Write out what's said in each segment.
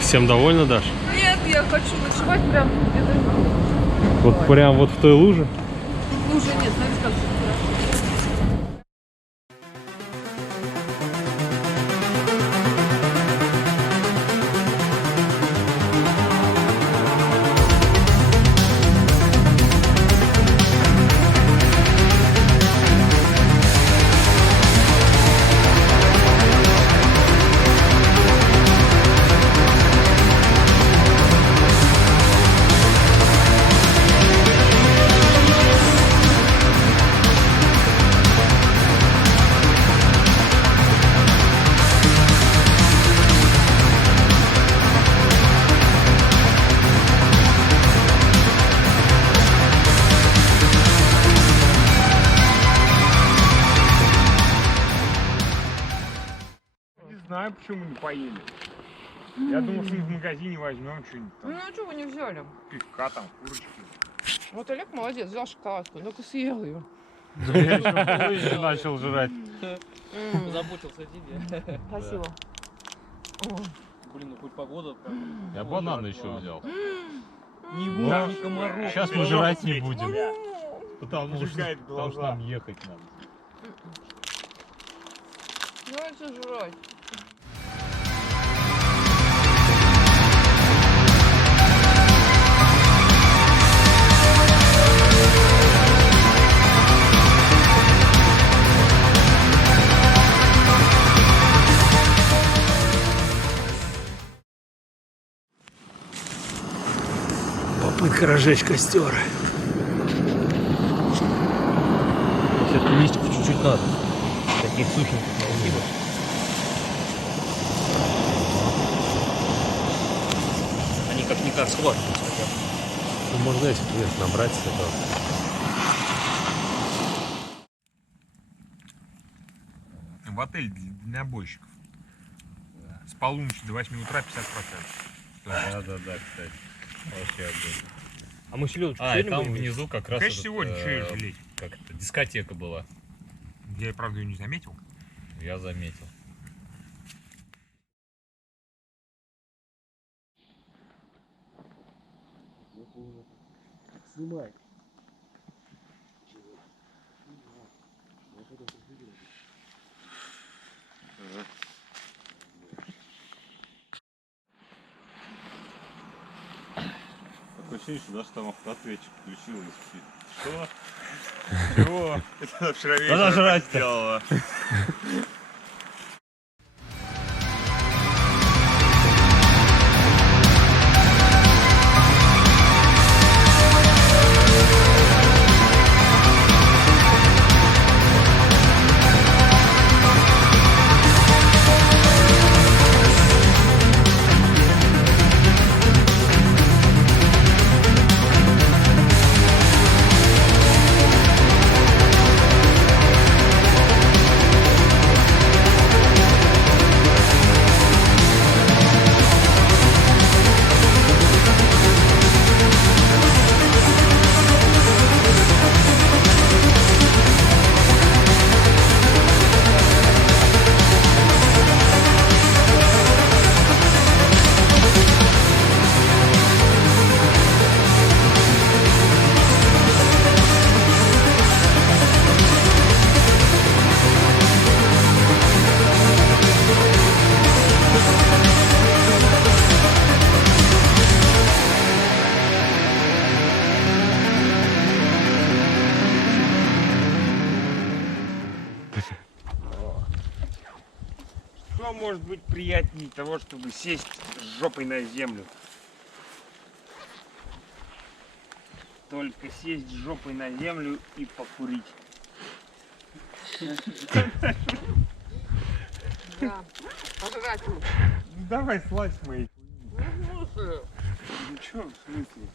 Ты всем довольна, Даш? Нет, я хочу ночевать прям где-то. Вот прям вот в той луже? Лужи нет, знаете, как Не знаю, почему не поели. Я думал, что мы в магазине возьмем что-нибудь Ну, там. а что вы не взяли? Пивка там, курочки. Вот Олег молодец, взял шоколадку, ну-ка съел ее. Я еще начал жрать. Заботился о тебе. Спасибо. Блин, ну хоть погода. Я бананы еще взял. Не Да. будет ни комаров. Сейчас мы жрать не будем. Потому что Зажигает глаза. нам ехать надо. Давайте жрать. Попытка разжечь костер. Все-таки листиков чуть-чуть надо. Таких сухеньких найти. Они как-никак схватываются хотя бы. Ну, можно этих вес набрать с этого. В отель для дальнобойщиков. С полуночи до 8 утра 50%. Да, кстати. Вообще отдельно. А мы селедочку А, и сегодня там будем есть? внизу как раз Конечно, сегодня, что ее жалеть? как это, дискотека была. Я, правда, ее не заметил. Я заметил. Снимай. Такое ощущение, что даже там автоответчик включил и спит. Что? Чего? Это вчера вечером жрать-то. сделала. Что может быть приятнее того, чтобы сесть жопой на землю? Только сесть жопой на землю и покурить. Да. Пожрать лучше. Ну давай, слазь мои. Ну, слушай. Ну что, в смысле?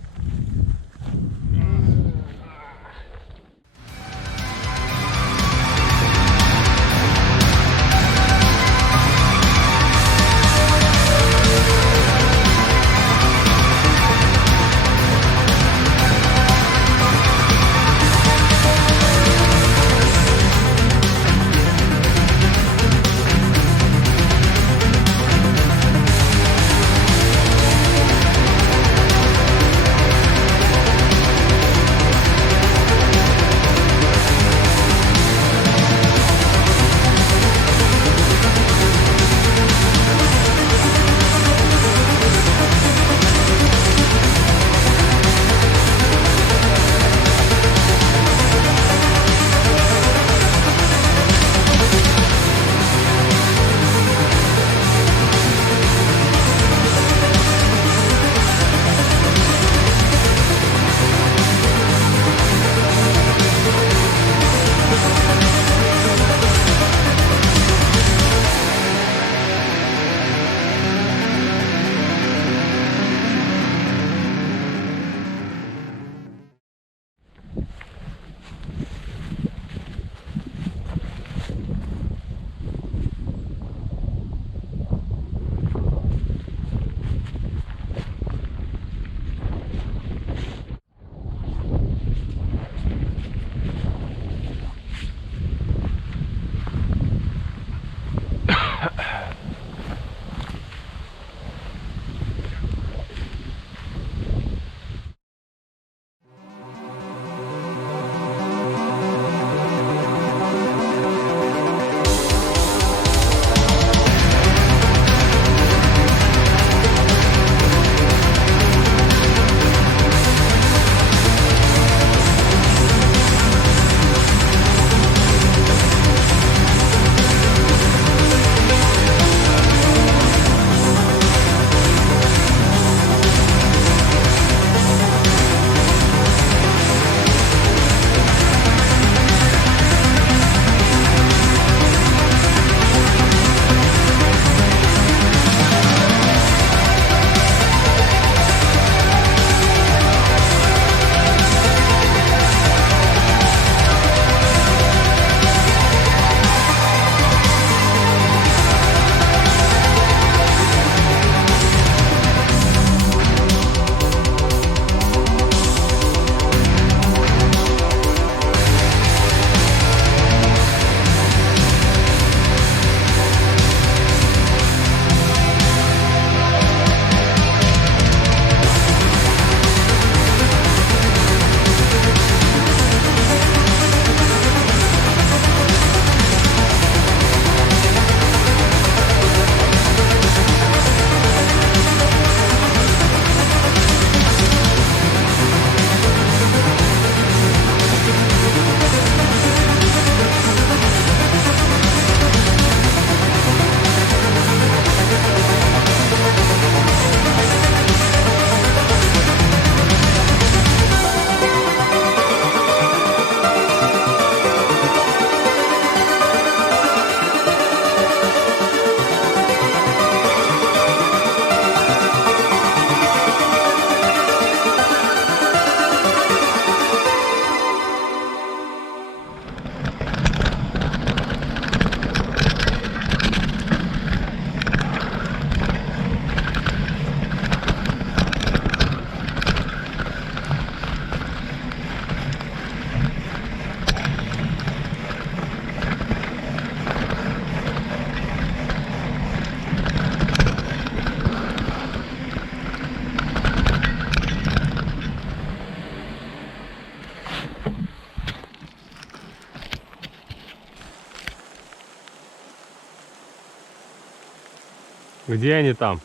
Где они там?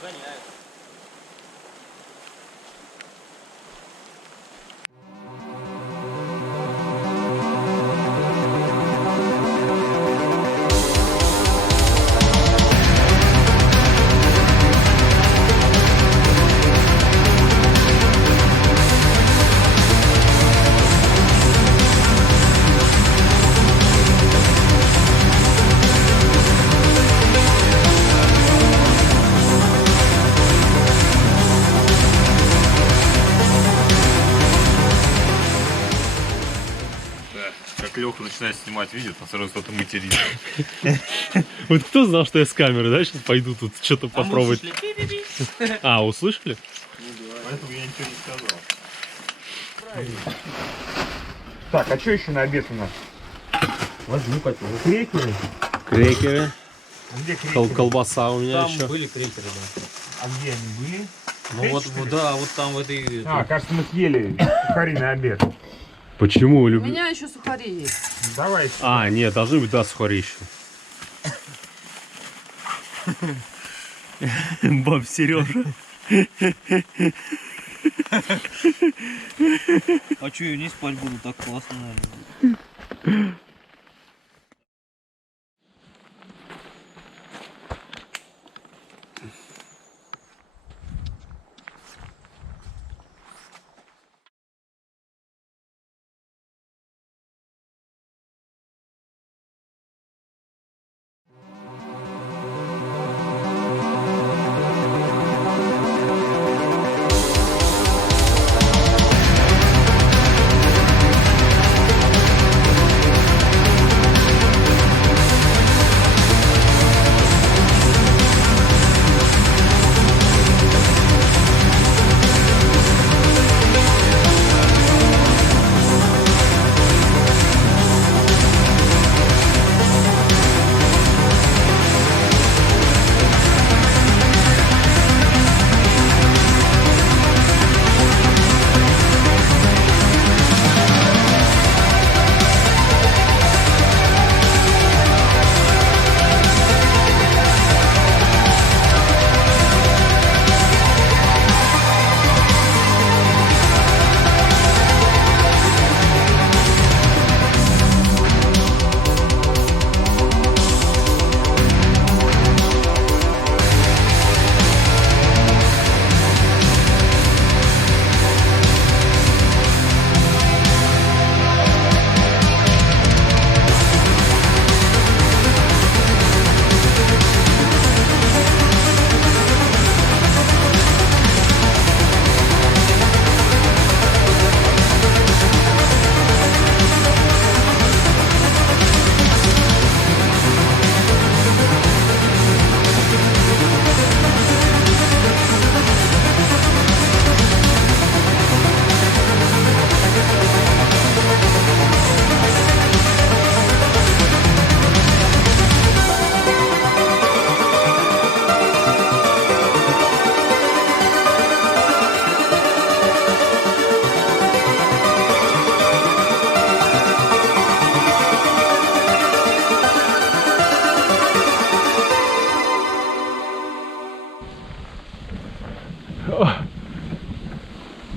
Гоняют. Как Леха начинает снимать видео, там сразу кто-то матерится. Вот кто знал, что я с камеры, да? Сейчас пойду тут что-то А мы попробовать. слышали пи-пи-пи. А, услышали? Поэтому я ничего не сказал. Так, а что еще на обед у нас? Возьму котел. Крекеры? Крекеры. А где крекеры? Колбаса у меня Там еще. были крекеры, да. А где они были? Ну вот, да, вот там в этой... А, кажется, мы съели сухари на обед. Почему У люблю? меня еще сухари есть. Давай. А, нет, должны быть, да, сухари еще. Баб Сережа. А что, я не спать буду, так классно, наверное.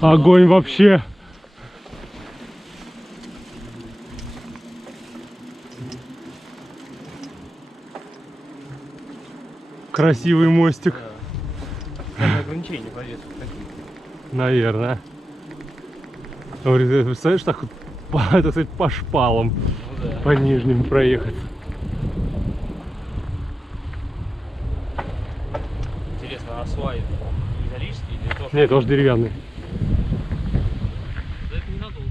Огонь вообще. Красивый мостик, Даже ограничения не пройдет. наверное. Говорит, ты представляешь, так вот по, так сказать, по шпалам, Ну да. по нижним проехать. Интересно, а свай металлический или тоже? Нет, тоже деревянный. Да это ненадолго.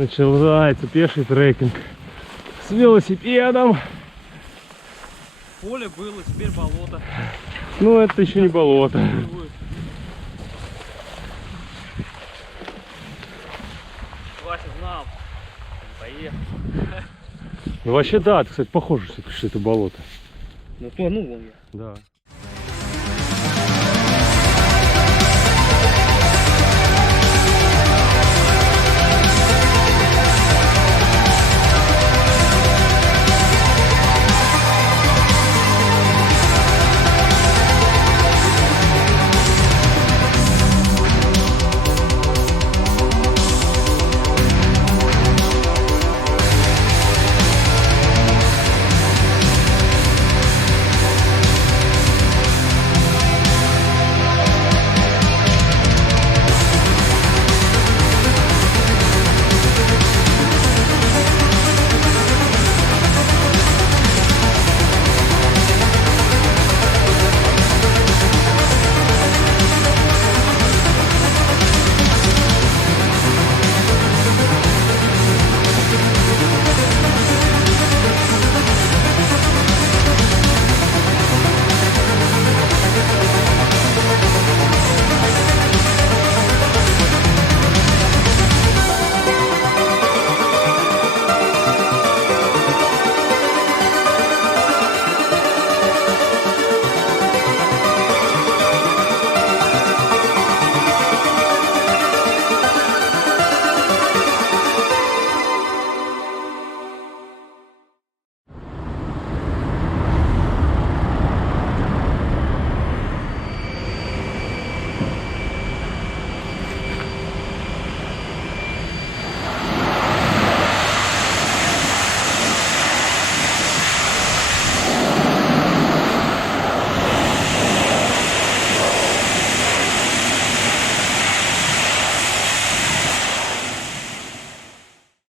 Начинается пеший трекинг с велосипедом. Поле было, теперь болото. Ну это еще не болото. Вася знал. Поехал. Ну вообще да, это, кстати, похоже, что это болото. Ну то, ну вон я. Да.